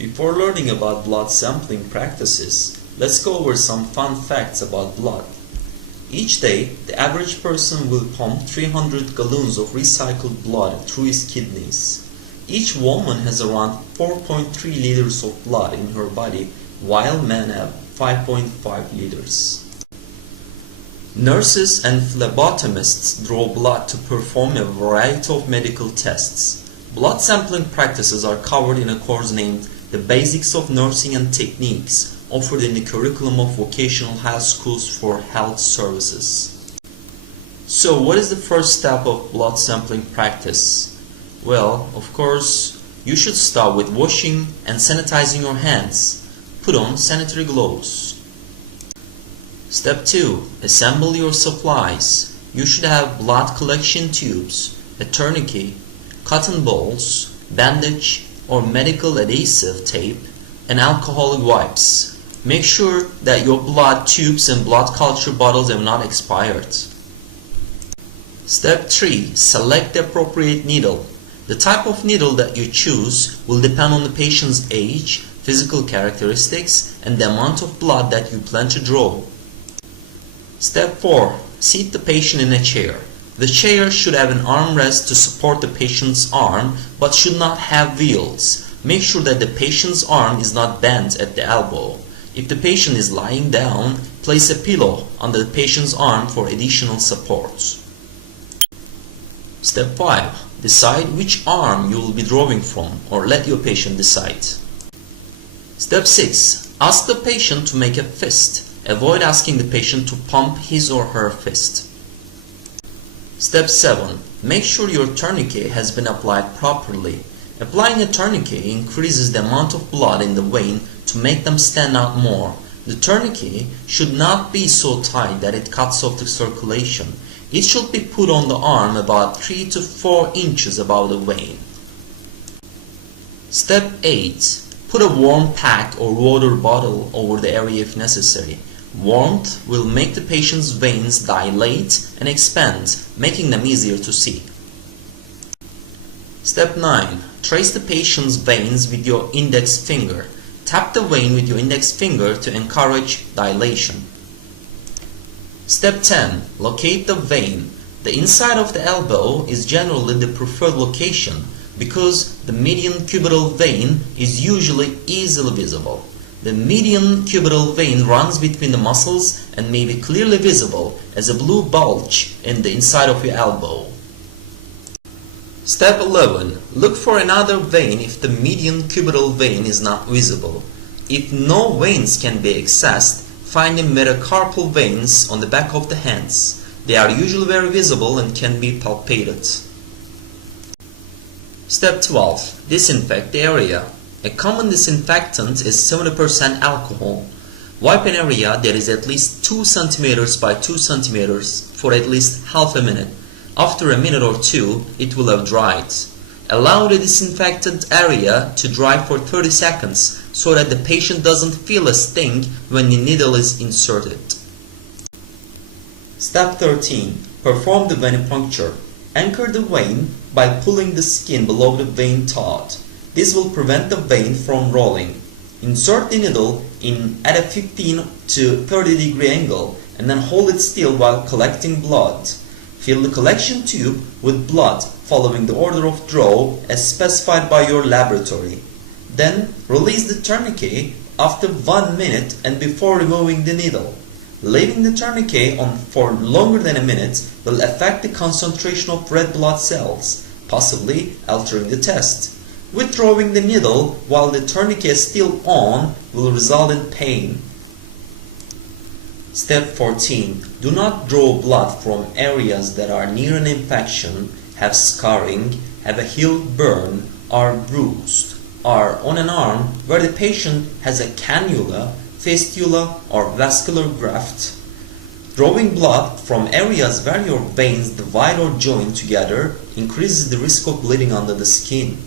Before learning about blood sampling practices, let's go over some fun facts about blood. Each day, the average person will pump 300 gallons of recycled blood through his kidneys. Each woman has around 4.3 liters of blood in her body, while men have 5.5 liters. Nurses and phlebotomists draw blood to perform a variety of medical tests. Blood sampling practices are covered in a course named The Basics of Nursing and Techniques, offered in the curriculum of vocational high schools for health services. So, what is the first step of blood sampling practice? Well, of course, you should start with washing and sanitizing your hands. Put on sanitary gloves. Step 2. Assemble your supplies. You should have blood collection tubes, a tourniquet, cotton balls, bandage or medical adhesive tape, and alcoholic wipes. Make sure that your blood tubes and blood culture bottles have not expired. Step 3. Select the appropriate needle. The type of needle that you choose will depend on the patient's age, physical characteristics, and the amount of blood that you plan to draw. Step 4. Seat the patient in a chair. The chair should have an armrest to support the patient's arm, but should not have wheels. Make sure that the patient's arm is not bent at the elbow. If the patient is lying down, place a pillow under the patient's arm for additional support. Step 5. Decide which arm you will be drawing from, or let your patient decide. Step 6. Ask the patient to make a fist. Avoid asking the patient to pump his or her fist. Step 7. Make sure your tourniquet has been applied properly. Applying a tourniquet increases the amount of blood in the vein to make them stand out more. The tourniquet should not be so tight that it cuts off the circulation. It should be put on the arm about 3 to 4 inches above the vein. Step 8. Put a warm pack or water bottle over the area if necessary. Warmth will make the patient's veins dilate and expand, making them easier to see. Step 9. Trace the patient's veins with your index finger. Tap the vein with your index finger to encourage dilation. Step 10. Locate the vein. The inside of the elbow is generally the preferred location because the median cubital vein is usually easily visible. The median cubital vein runs between the muscles and may be clearly visible as a blue bulge in the inside of your elbow. Step 11. Look for another vein if the median cubital vein is not visible. If no veins can be accessed, find the metacarpal veins on the back of the hands. They are usually very visible and can be palpated. Step 12. Disinfect the area. A common disinfectant is 70% alcohol. Wipe an area that is at least 2 cm by 2 cm for at least half a minute. After a minute or two, it will have dried. Allow the disinfected area to dry for 30 seconds so that the patient doesn't feel a sting when the needle is inserted. Step 13. Perform the venipuncture. Anchor the vein by pulling the skin below the vein taut. This will prevent the vein from rolling. Insert the needle in at a 15 to 30 degree angle and then hold it still while collecting blood. Fill the collection tube with blood following the order of draw as specified by your laboratory. Then release the tourniquet after 1 minute and before removing the needle. Leaving the tourniquet on for longer than a minute will affect the concentration of red blood cells, possibly altering the test. Withdrawing the needle while the tourniquet is still on will result in pain. Step 14. Do not draw blood from areas that are near an infection, have scarring, have a heel burn, are bruised, are on an arm where the patient has a cannula, fistula, or vascular graft. Drawing blood from areas where your veins divide or join together increases the risk of bleeding under the skin.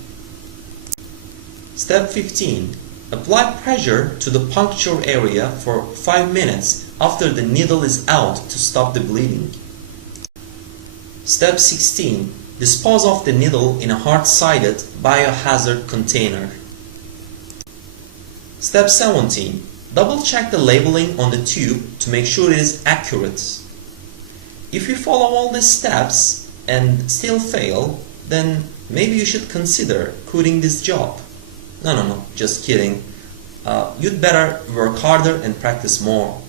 Step 15. Apply pressure to the puncture area for 5 minutes after the needle is out to stop the bleeding. Step 16. Dispose of the needle in a hard-sided biohazard container. Step 17. Double check the labeling on the tube to make sure it is accurate. If you follow all these steps and still fail, then maybe you should consider quitting this job. No, just kidding. You'd better work harder and practice more.